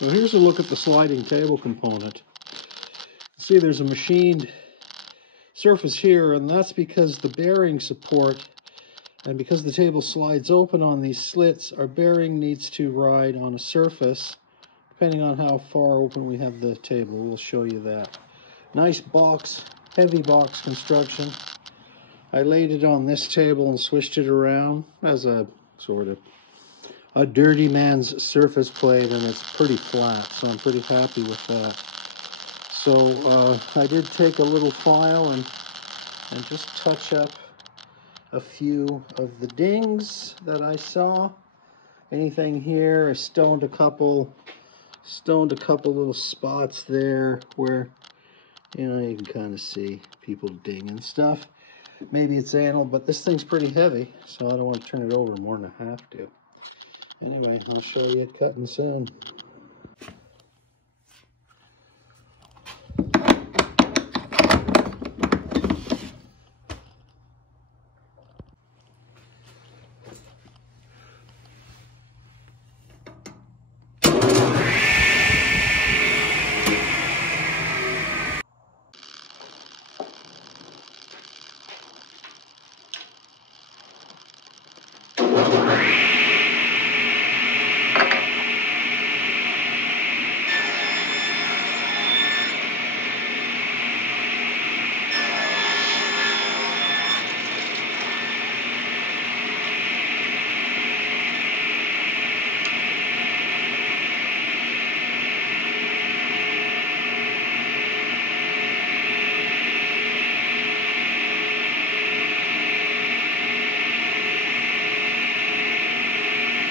Well, here's a look at the sliding table component. See, there's a machined surface here, and that's because the bearing support, and because the table slides open on these slits, our bearing needs to ride on a surface, depending on how far open we have the table. We'll show you that. Nice box, heavy box construction. I laid it on this table and swished it around as a sort of a dirty man's surface plate, and it's pretty flat, so I'm pretty happy with that. So I did take a little file and just touch up a few of the dings that I saw. Anything here, I stoned a couple little spots there where, you know, you can kind of see people dinging stuff. Maybe it's anal, but this thing's pretty heavy, so I don't want to turn it over more than I have to. Anyway, I'll show you it cutting soon.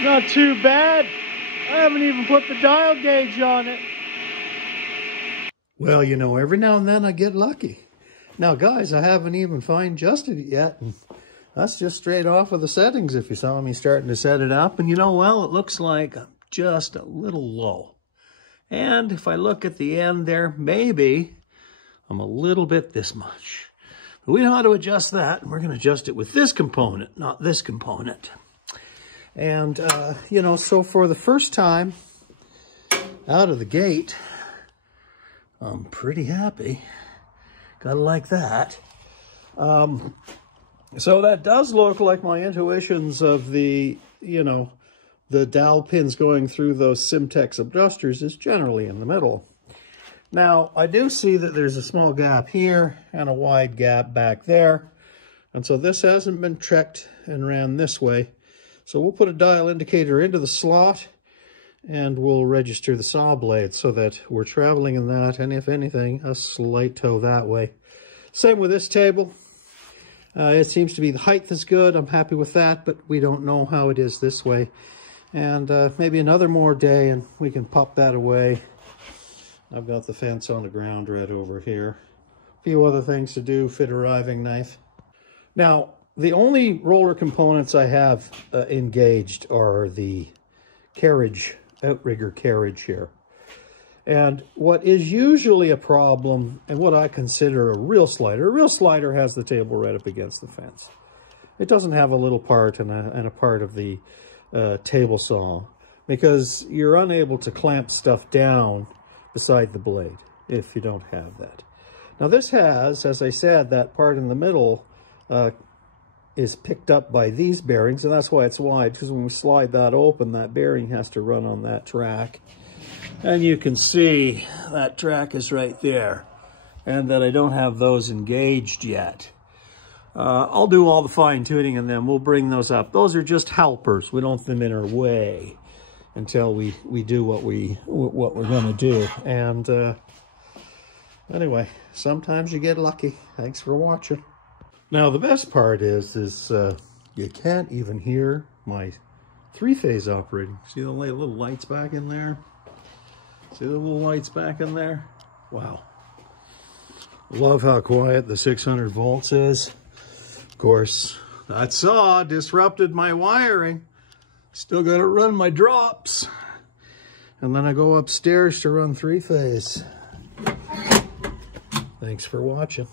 Not too bad. I haven't even put the dial gauge on it. Well, you know, every now and then I get lucky. Now, guys, I haven't even fine-adjusted it yet. And that's just straight off of the settings if you saw me starting to set it up. And you know, well, it looks like I'm just a little low. And if I look at the end there, maybe I'm a little bit this much. But we know how to adjust that. And we're going to adjust it with this component, not this component. And, you know, so for the first time out of the gate, I'm pretty happy. Gotta like that. So that does look like my intuitions of the, you know, the dowel pins going through those Simtex adjusters is generally in the middle. Now, I do see that there's a small gap here and a wide gap back there. And so this hasn't been checked and ran this way. So we'll put a dial indicator into the slot and we'll register the saw blade so that we're traveling in that, and if anything, a slight toe that way. Same with this table. It seems to be the height is good. I'm happy with that, but we don't know how it is this way. And maybe another more day and we can pop that away. I've got the fence on the ground right over here. A few other things to do, fit a riving knife. Now, the only roller components I have engaged are the carriage, outrigger carriage here. And what is usually a problem, and what I consider a real slider has the table right up against the fence. It doesn't have a little part and a part of the table saw, because you're unable to clamp stuff down beside the blade if you don't have that. Now this has, as I said, that part in the middle is picked up by these bearings, and that's why it's wide, because when we slide that open, that bearing has to run on that track. And you can see that track is right there, and that I don't have those engaged yet. I'll do all the fine tuning and then we'll bring those up. Those are just helpers. We don't want them in our way until we do what we're going to do. And anyway, sometimes you get lucky. Thanks for watching. Now, the best part is you can't even hear my three-phase operating. See the little lights back in there? See the little lights back in there? Wow. Love how quiet the 600 volts is. Of course, that saw disrupted my wiring. Still got to run my drops. And then I go upstairs to run three-phase. Thanks for watching.